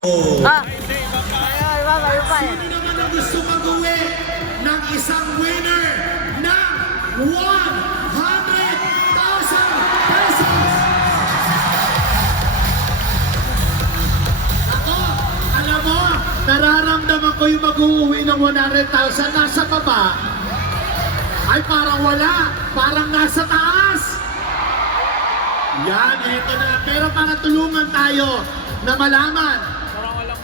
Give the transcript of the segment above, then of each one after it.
Ah! Sino naman ang gusto mag-uwi ng isang winner ng 100,000 pesos? Ako, alam mo, nararamdaman ko yung mag-uwi ng 100,000 nasa baba. Ay parang wala, parang nasa taas. Yan, eto na. Pero para tulungan tayo na malaman.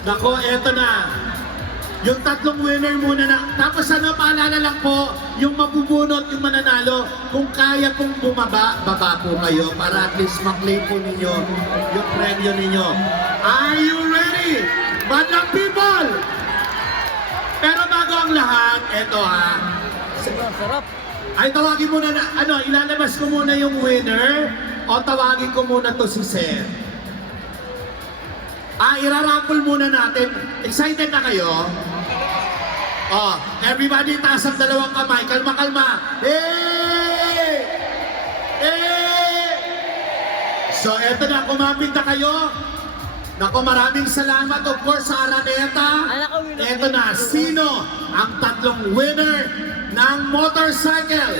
Nako, eto na. Yung tatlong winner muna na. Tapos ano, paalala lang po, yung mabubunot, yung mananalo, kung kaya pong bumaba, baba po kayo para at least maklaim po ninyo yung premyo ninyo. Are you ready? Madlang people! Pero bago ang lahat, eto ha. Sarap! Ay, tawagin muna na, ano, ilalabas ko muna yung winner o tawagin ko muna to si Seth. Irarampol muna natin. Excited na kayo? Oh, everybody, taas ang dalawang kamay. Kalma, kalma. Hey! Hey! So, eto na, kumapit na kayo. Naku, maraming salamat, of course, sa Araneta. Eto na, sino ang tatlong winner ng motorcycle?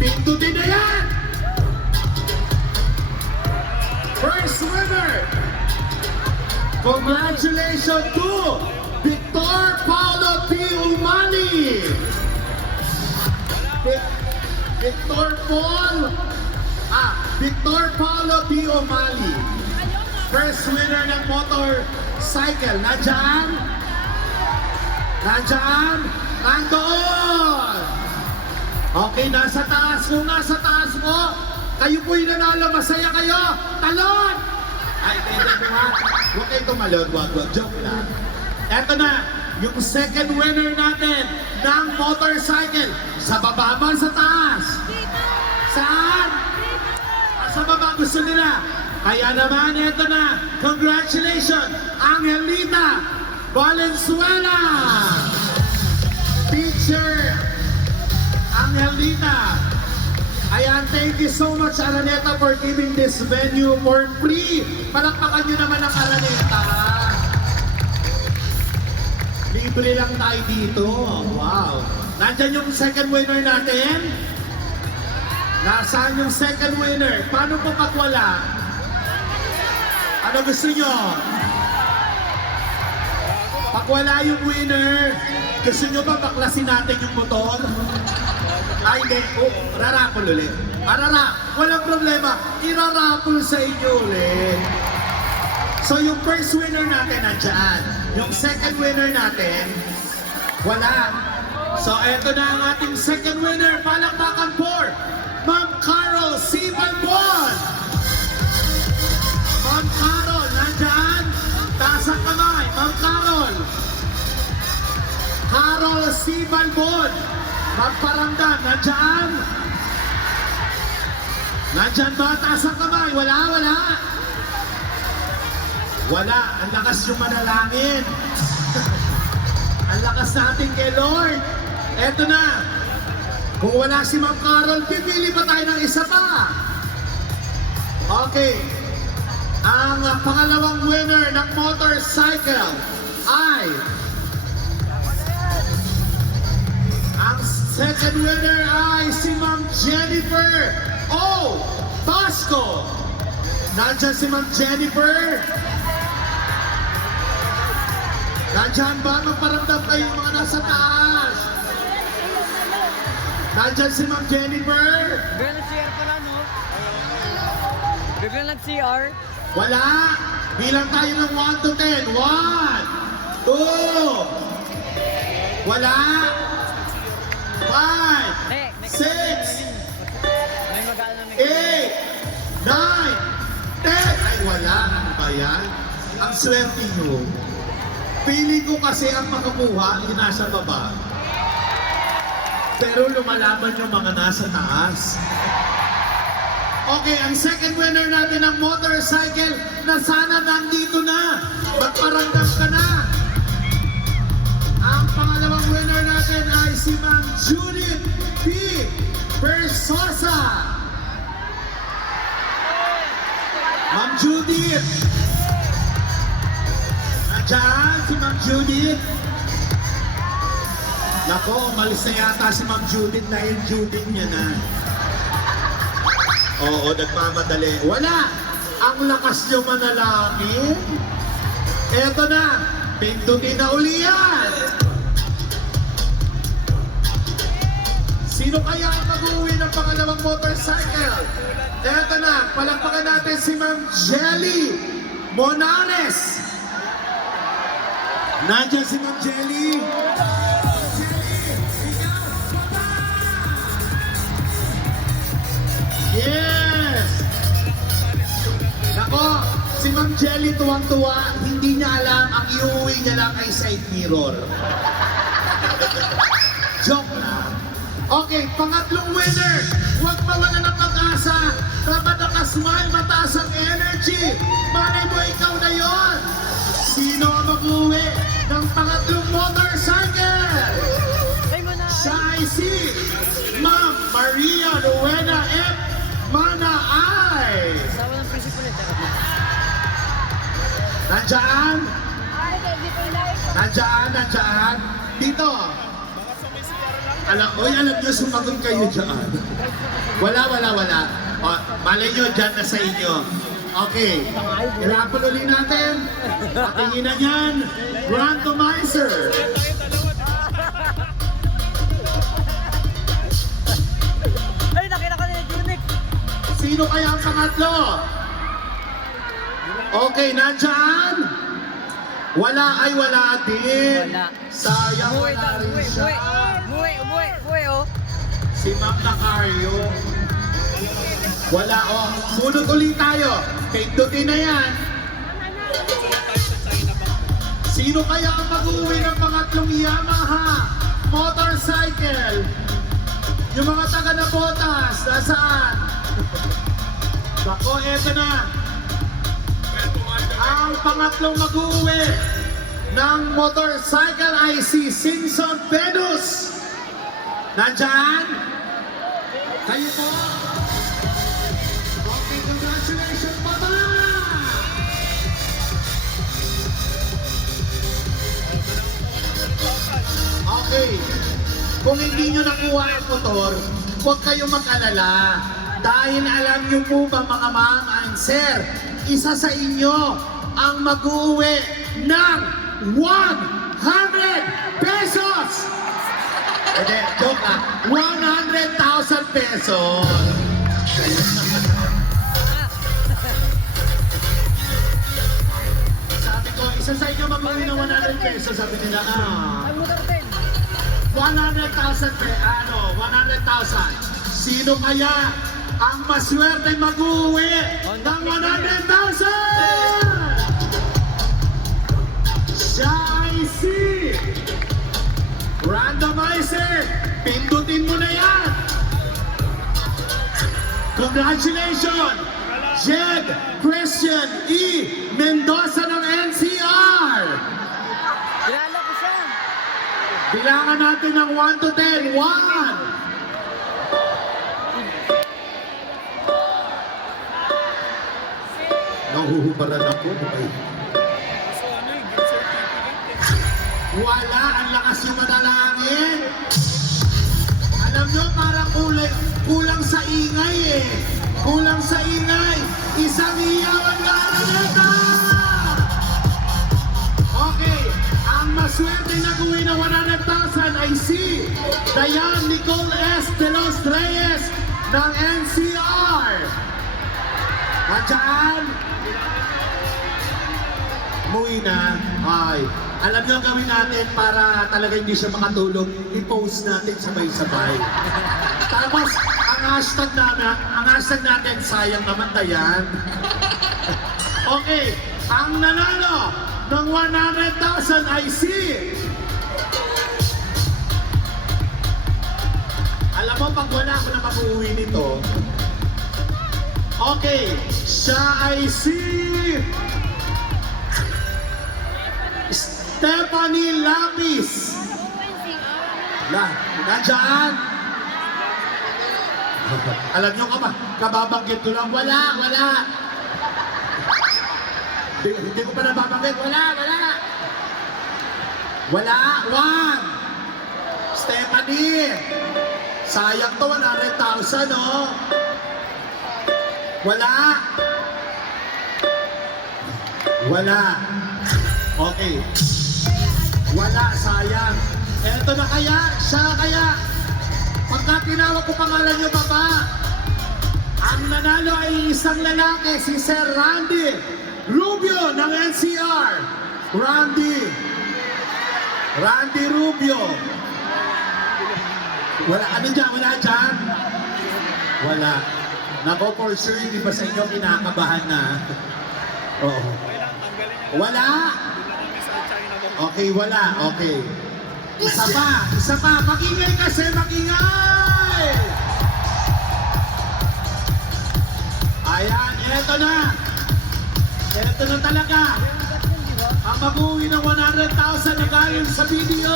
Pindutin na yan! First winner! Congratulations to Victor Paulo P. Umali! Victor Paulo P. Umali. First winner ng motorcycle. Nandyan? Nandyan? Nandoon! Okay, nasa taas. Kung nasa taas mo, kayo po'y nanalo. Masaya kayo. Talon! Ay, hindi ha. Huwag kayo tumalon. Wag. Joke lang. Eto na, yung second winner natin ng motorcycle. Sa baba man, sa taas? Saan? Sa baba gusto nila. Kaya naman, eto na. Congratulations, Angelita Valenzuela. Teacher Angelita. Ayan, thank you so much, Araneta, for giving this venue for free. Palakpakan nyo naman ang Araneta. Libre lang tayo dito. Wow. Nandyan yung second winner natin? Nasaan yung second winner? Paano po pag wala? Ano gusto nyo? Pag wala yung winner, gusto nyo ba baklasin natin yung motor? Ay, hindi. Rarapol ulit. Walang problema. Irarapol sa inyo ulit. So, yung first winner natin nandyan. Yung second winner natin, wala. So, eto na ang ating second winner. Palakpakan for Ma'am Carol C. Balbon. Ma'am Carol, nandyan? Taas ang kamay. Ma'am Carol. Carol C. Balbon. Magparamdam, nandyan? Nandyan ba? Taas ang kamay. Wala. Wala. Ang lakas yung manalangin. Ang lakas natin kay Lord. Eto na. Kung wala si Ma'am Carol, pipili pa tayo ng isa pa. Okay. Ang pangalawang winner ng motorcycle ay... Ang second winner ay si Ma'am Jennifer O. Tosco. Nandyan si Ma'am Jennifer? Nandyan ba? Magparamdam kayo mga nasa taas. Nandyan si Ma'am Jennifer? Bigla nag-CR pala, no? Bigla nag-CR? Wala. Bilang tayo ng 1 to 10. 1, 2. Wala. 5, 6, 7, 8, 9, 10. Ay, wala. Ano ba yan? Ang swerte nyo. Pili ko kasi ang makakuha yung nasa baba. Pero lumalaban yung mga nasa taas. Okay, ang second winner natin ng motorcycle na sana nandito na. Magparamdam ka na. Ang pangalawang winner natin ay si Ma'am Judith P. Versosa. Ma'am Judith. Diyan, si Ma'am Judith. Nako, umalis na yata si Ma'am Judith dahil Judith niya na. Oo, nagmamadali. Wala! Ang lakas niyo manalangin. Eto na, pindutin na uli yan. Sino kaya ang mag-uwi ng pangalawang motorcycle? Eto na, palakpakan natin si Ma'am Jelly Monares. Nandiyan si Ma'am Jelly. Yes! Nako, si Ma'am Jelly tuwang-tuwa, hindi niya alam ang iuwi niya lang ay side mirror. Joke lang. Okay, pangatlong winner. Huwag mawala ng pag-asa. Dapat nakasmile, mataas ang energy. Malay mo, ikaw na yon. Sino ang mag-uwi ng pangatlong motorcycle? Siya ay si Ma'am Maria Rowena F. Manaay. Sawa ng principal eh. Nandiyan? Nandiyan. Dito. Alam nyo, sumagot kayo dyan. Wala. O, malay nyo, dyan na sa inyo. Okay. Irapan ulit natin. Patingin na yan. Randomizer. Ay, nakita ka nila, Junic. Sino kaya ang pangatlo? Okay, nandyan? Wala ay wala din. Wala. Sayang wala rin siya. Umuwi, oh. Si Ma'am Nakario. Wala, oh. Sunod ulit tayo. Pindutin na yan. Sino kaya ang mag-uwi ng pangatlong Yamaha motorcycle? Yung mga taga na botas, nasaan? Bako, eto na. Ang pangatlong mag-uwi ng motorcycle ay si Simpson Venus. Nandyan? Kayo po. Okay, congratulations, Papa! Okay. Kung hindi nyo nakuha ang motor, huwag kayong mag-alala. Dahil alam nyo po ba mga ma'am and sir, isa sa inyo ang mag-uwi ng 100 pesos! Hindi, joke lang. 100,000 pesos! Sabi ko, isa sa inyo mag-uwi ng 100 pesos. Sabi nila, Ang motor din. 100,000 100,000. Sino kaya ang maswerte mag-uwi ng 100,000? Siya ay si Randomizer. Pindutin mo na yan. Congratulations, Jed Christian E. Mendoza ng NCR. Kilala ko siya. Bilangan natin ng 1 to 10. 1. Nahuhubaran ako. Wala, ang lakas yung manalangin. Alam nyo, parang kulang sa ingay eh. Kulang sa ingay. Isang iyawan na araneta! Okay, ang maswerte na gawin na 100,000 ay si Dayan Nicole S. De Los Reyes ng NCR. Nandiyan? Umuwi na. Ay, alam niyo ang gawin natin para talaga hindi siya makatulog, i-post natin sabay-sabay. Tapos, ang hashtag natin, sayang naman Dayan. Okay, ang nanalo ng 100,000 ay si... Alam mo, pag wala ako na mag-uwi nito, okay, siya ay si... Stephanie Lapis. Nandyan? Alam nyo ka ba, kababanggit ko lang, wala. Hindi ko pa nababanggit, wala. Wala. 1. Stephanie. Sayang to, 100,000, no? Wala. Wala. Okay. Wala, sayang. Eto na kaya, siya kaya. Pagka tinawag ko pangalan niyo, baba. Ang nanalo ay isang lalaki, si Sir Randy Rubio ng NCR. Randy Rubio. Wala, ano dyan? Wala dyan? Wala. Nako, for sure, hindi ba sa inyo kinakabahan na? Oo. Wala? Okay, wala. Okay. Isa pa. Mag-ingay kasi, mag-ingay! Ayan, eto na. Eto na talaga. Ang mag-uwi ng 100,000 na galing sa video.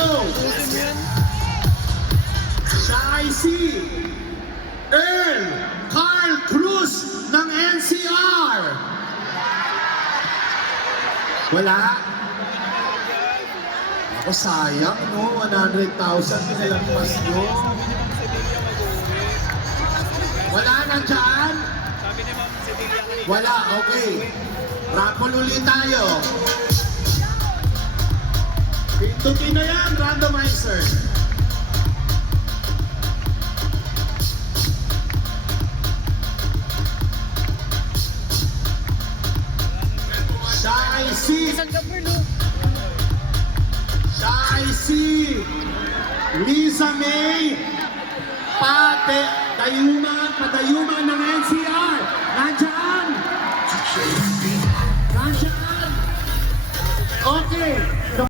Siya ay si Earl Carl Cruz ng NCR. Wala? Ako sayang, no? 100,000 pinalampas nyo. Wala na dyan? Wala, okay. Raffle ulit tayo. Pindutin na yan, randomizer. Siya ay si Lisa May Padayuma ng NCR. Nandyan! Okay.